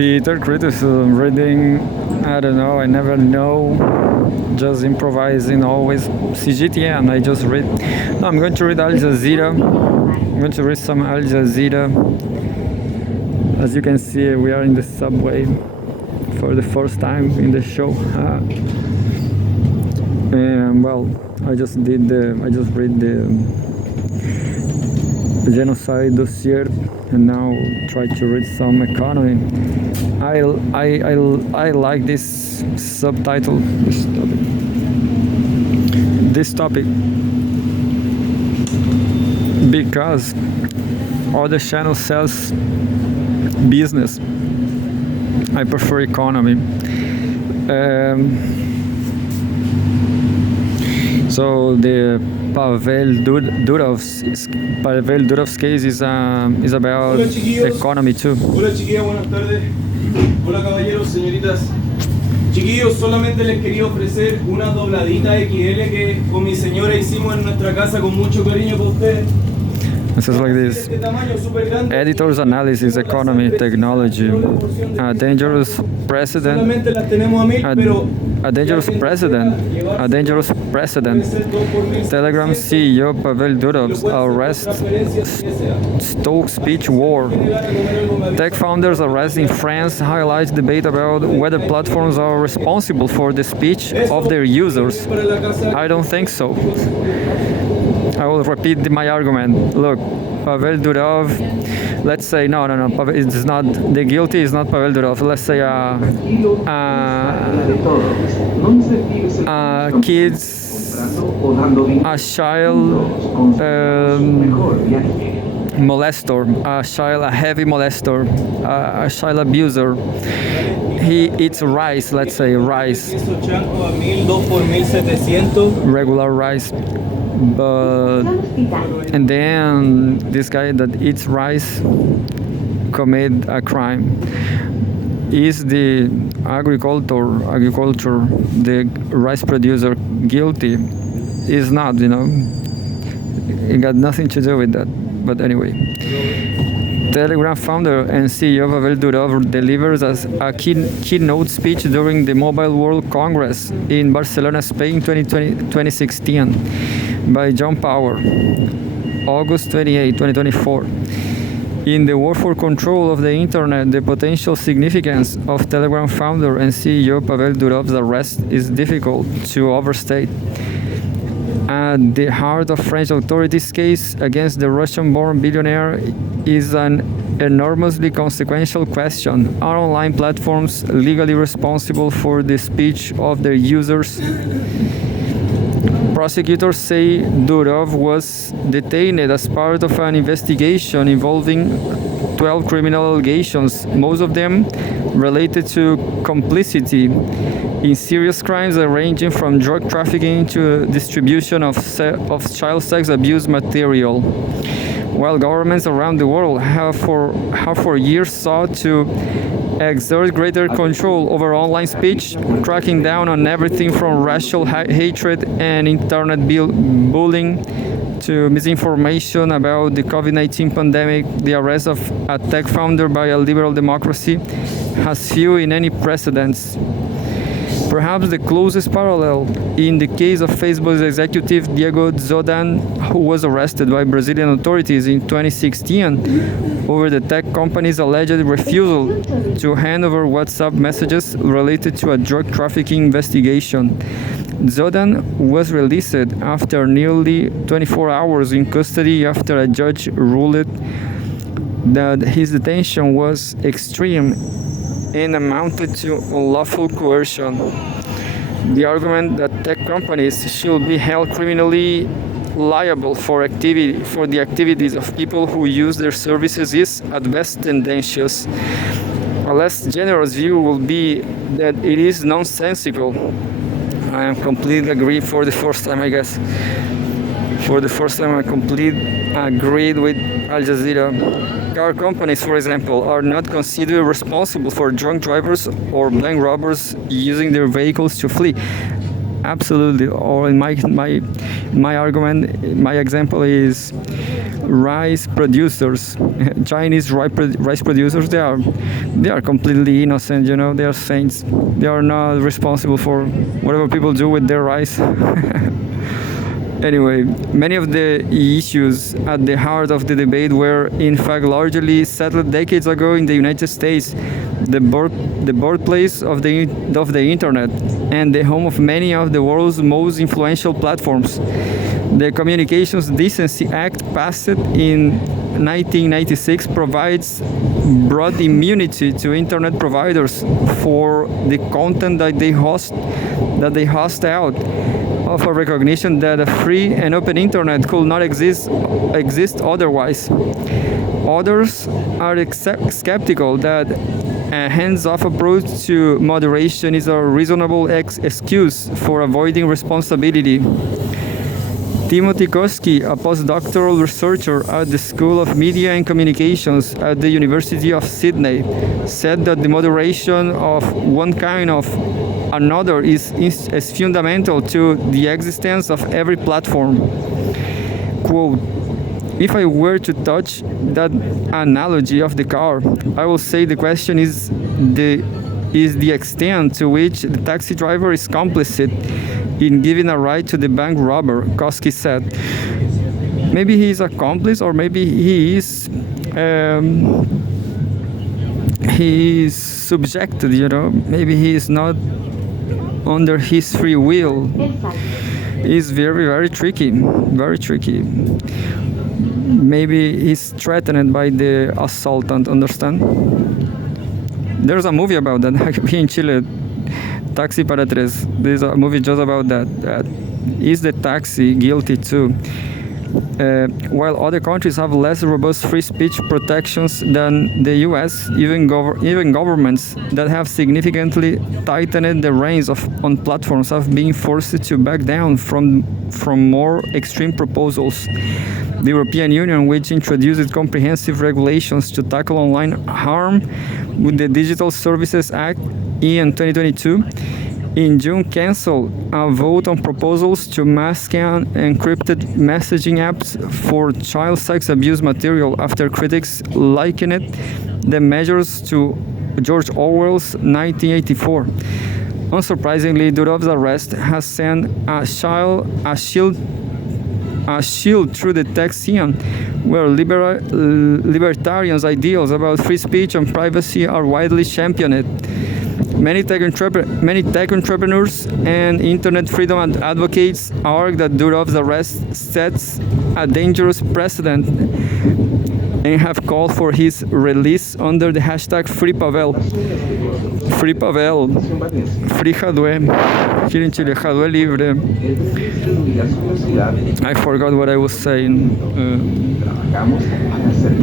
Bitter criticism, reading, I don't know, I never know, just improvising always. CGTN, I just read. No, I'm going to read Al Jazeera. I'm going to read some Al Jazeera. As you can see, we are in the subway for the first time in the show. And well, I just read the genocide dossier, and now try to read some economy. I like this subtitle, this topic, because all the channel sells business. I prefer economy. So the Pavel Durov's case is about economy too. Hola chiquillas, buenas tardes. Hola caballeros, señoritas. Chiquillos, solamente les quería ofrecer una dobladita XL que con mi señora hicimos en nuestra casa con mucho cariño para ustedes. This is like this. Editor's analysis, economy, technology, a dangerous precedent, a dangerous precedent. Telegram CEO Pavel Durov's arrest stokes speech war. Tech founders arrest in France highlights debate about whether platforms are responsible for the speech of their users. I don't think so. I will repeat my argument. Look, Pavel Durov, let's say, no, Pavel, it's not, the guilty is not Pavel Durov. Let's say kids, a child molester, a heavy molester, a child abuser. He eats rice, let's say rice, regular rice. But and then this guy that eats rice commit a crime. Is the agriculture, the rice producer, guilty? Is not, you know. It got nothing to do with that. But anyway, Telegram founder and CEO Pavel Durov delivers a keynote speech during the Mobile World Congress in Barcelona, Spain, 2016. By John Power, August 28, 2024. In the war for control of the internet, the potential significance of Telegram founder and CEO Pavel Durov's arrest is difficult to overstate. At the heart of French authorities' case against the Russian-born billionaire is an enormously consequential question. Are online platforms legally responsible for the speech of their users? Prosecutors say Durov was detained as part of an investigation involving 12 criminal allegations, most of them related to complicity in serious crimes ranging from drug trafficking to distribution of child sex abuse material. While governments around the world have for years sought to exert greater control over online speech, cracking down on everything from racial hatred and internet bullying to misinformation about the COVID-19 pandemic, the arrest of a tech founder by a liberal democracy has few in any precedents. Perhaps the closest parallel in the case of Facebook's executive Diego Zodan, who was arrested by Brazilian authorities in 2016 over the tech company's alleged refusal to hand over WhatsApp messages related to a drug trafficking investigation. Zodan was released after nearly 24 hours in custody after a judge ruled that his detention was extreme and amounted to unlawful coercion. The argument that tech companies should be held criminally liable for the activities of people who use their services is at best tendentious. A less generous view will be that it is nonsensical. I am completely agree for the first time, I guess. For the first time, I completely agreed with Al Jazeera. Car companies, for example, are not considered responsible for drunk drivers or bank robbers using their vehicles to flee. Absolutely. Or in my argument, my example is rice producers, Chinese rice producers, they are completely innocent. They are saints. They are not responsible for whatever people do with their rice. Anyway, many of the issues at the heart of the debate were in fact largely settled decades ago in the United States, the birthplace of the internet and the home of many of the world's most influential platforms. The Communications Decency Act, passed in 1996, provides broad immunity to internet providers for the content that they host out of a recognition that a free and open internet could not exist otherwise. Others are skeptical that a hands-off approach to moderation is a reasonable excuse for avoiding responsibility. Timothy Koski, a postdoctoral researcher at the School of Media and Communications at the University of Sydney, said that the moderation of one kind of another is fundamental to the existence of every platform. Quote, "If I were to touch that analogy of the car, I will say the question is the extent to which the taxi driver is complicit in giving a ride to the bank robber," Koski said. Maybe he is accomplice, or maybe he is subjected, maybe he is not under his free will. It's very, very tricky, very tricky. Maybe he's threatened by the assaultant, understand? There's a movie about that here in Chile, Taxi para Tres. There's a movie just about that. Is the taxi guilty too? While other countries have less robust free speech protections than the US, even governments that have significantly tightened the reins on platforms have been forced to back down from more extreme proposals. The European Union, which introduced comprehensive regulations to tackle online harm with the Digital Services Act in 2022, in June canceled a vote on proposals to mask encrypted messaging apps for child sex abuse material after critics likened the measures to George Orwell's 1984. Unsurprisingly, Durov's arrest has sent a shield through the tech scene, where libertarians' ideals about free speech and privacy are widely championed. Many tech entrepreneurs and internet freedom advocates argue that Durov's arrest sets a dangerous precedent and have called for his release under the hashtag #FreePavel. Free Pavel, Free Jadwe, here in Chile, Jadwe Libre. I forgot what I was saying.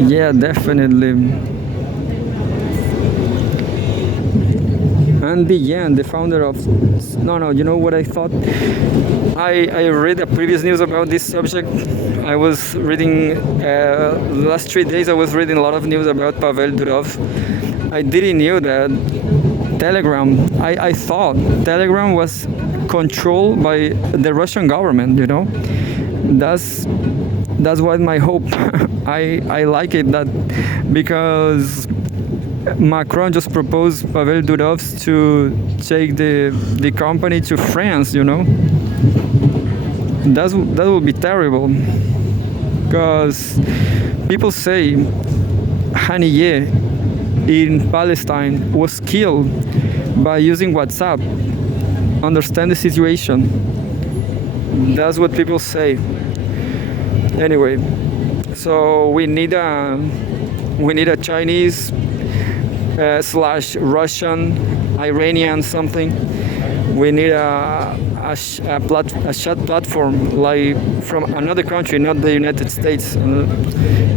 Yeah, definitely. Andy Yan, the founder of... No, you know what I thought? I read a previous news about this subject. I was reading, the last 3 days I was reading a lot of news about Pavel Durov. I didn't know that Telegram, I thought Telegram was controlled by the Russian government, That's what my hope. I like it, that because Macron just proposed Pavel Durov to take the company to France, That would be terrible, because people say Haniyeh in Palestine was killed by using WhatsApp. Understand the situation. That's what people say. Anyway, so we need a Chinese slash Russian, Iranian something. We need a chat platform like from another country, not the United States.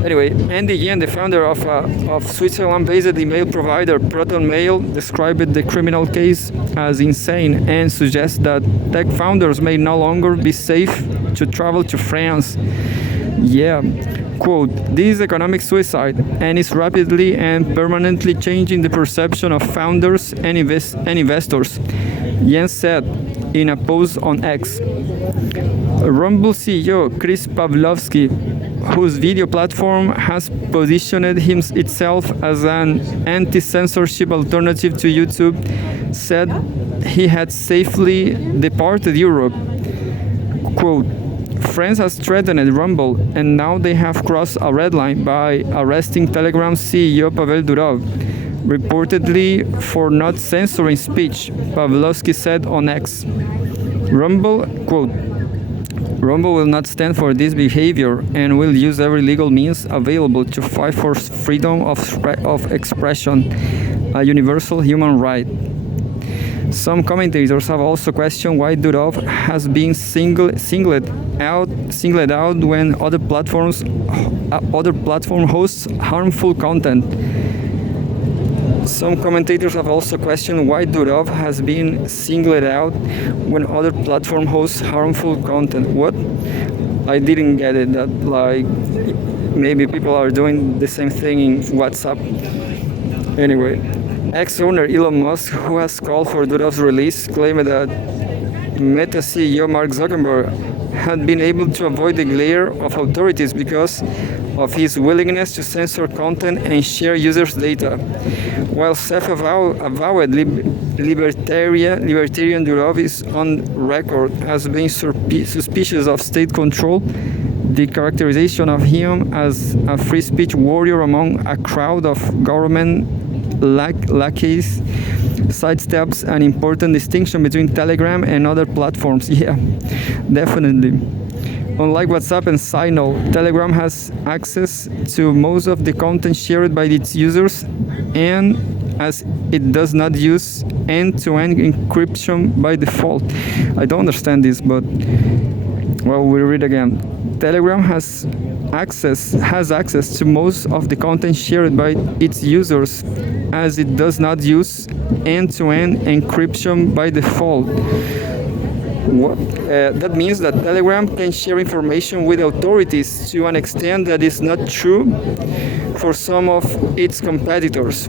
Anyway, Andy Yan, the founder of Switzerland-based email provider Proton Mail, described the criminal case as insane and suggests that tech founders may no longer be safe to travel to France. Yeah. Quote, "This is economic suicide and is rapidly and permanently changing the perception of founders and investors," Jens said. in a post on X. Rumble CEO Chris Pavlovsky, whose video platform has positioned itself as an anti-censorship alternative to YouTube, said he had safely departed Europe. Quote, France has threatened Rumble, and now they have crossed a red line by arresting Telegram CEO Pavel Durov, reportedly for not censoring speech, Pavlovsky said on X. Rumble, quote, Rumble will not stand for this behavior and will use every legal means available to fight for freedom of expression, a universal human right. Some commentators have also questioned why Durov has been singled out when other platform hosts harmful content. Some commentators have also questioned why Durov has been singled out when other platform hosts harmful content. What? I didn't get it. That like maybe people are doing the same thing in WhatsApp. Anyway, ex-owner Elon Musk, who has called for Durov's release, claimed that Meta CEO Mark Zuckerberg had been able to avoid the glare of authorities because of his willingness to censor content and share users' data. While self-avowed libertarian Durov is on record as being suspicious of state control, the characterization of him as a free speech warrior among a crowd of government lackeys sidesteps an important distinction between Telegram and other platforms. Yeah, definitely. Unlike WhatsApp and Signal, Telegram has access to most of the content shared by its users, and as it does not use end-to-end encryption by default. I don't understand this, but well, we'll read again. Telegram has access to most of the content shared by its users, as it does not use end-to-end encryption by default. That means that Telegram can share information with authorities to an extent that is not true for some of its competitors.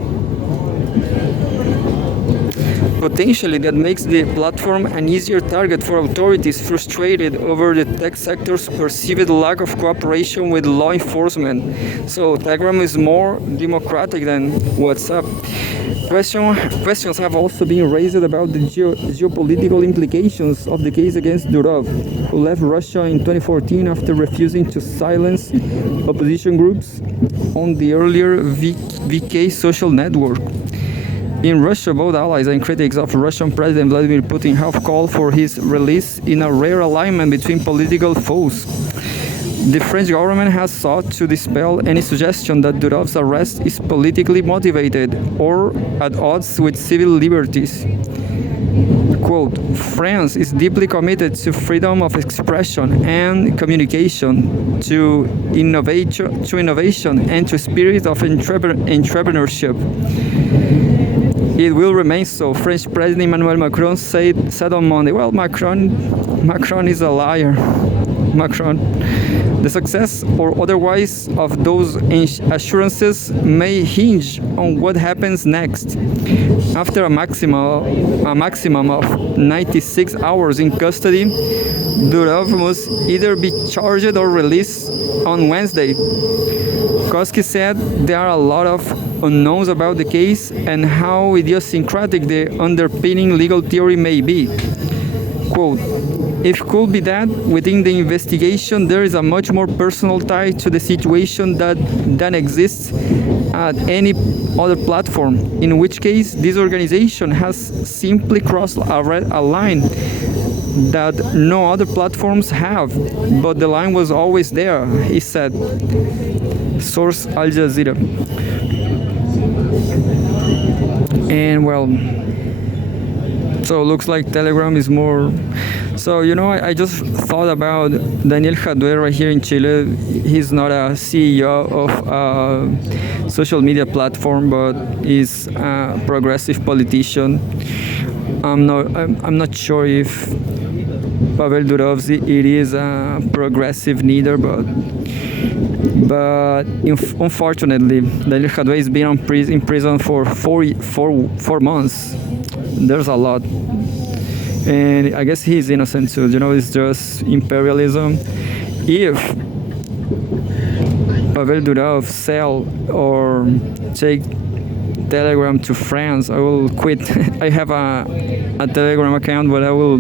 Potentially, that makes the platform an easier target for authorities frustrated over the tech sector's perceived lack of cooperation with law enforcement. So Telegram is more democratic than WhatsApp. Questions have also been raised about the geopolitical implications of the case against Durov, who left Russia in 2014 after refusing to silence opposition groups on the earlier VK social network. In Russia, both allies and critics of Russian President Vladimir Putin have called for his release in a rare alignment between political foes. The French government has sought to dispel any suggestion that Durov's arrest is politically motivated or at odds with civil liberties. Quote, France is deeply committed to freedom of expression and communication, to innovation and to spirit of entrepreneurship. It will remain so, French President Emmanuel Macron said on Monday. Well, Macron is a liar. Macron. The success or otherwise of those assurances may hinge on what happens next. After a maximum of 96 hours in custody, Durov must either be charged or released on Wednesday. Koski said there are a lot of unknowns about the case and how idiosyncratic the underpinning legal theory may be. Quote, it could be that within the investigation there is a much more personal tie to the situation than exists at any other platform, in which case this organization has simply crossed a line that no other platforms have, but the line was always there, he said. Source Al Jazeera. And well, so it looks like Telegram is more. So, you know, I just thought about Daniel Jadue right here in Chile. He's not a CEO of a social media platform, but he's a progressive politician. I'm not sure if Pavel Durov it is a progressive neither, but unfortunately, Daniel Jadue has been in prison for four months. There's a lot. and I guess he's innocent too. You know, it's just imperialism. If Pavel Durov sell or take Telegram to France, I will quit. I have a Telegram account, but I will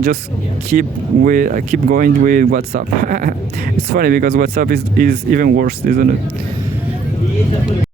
just keep going with WhatsApp. It's funny because WhatsApp is even worse, isn't it?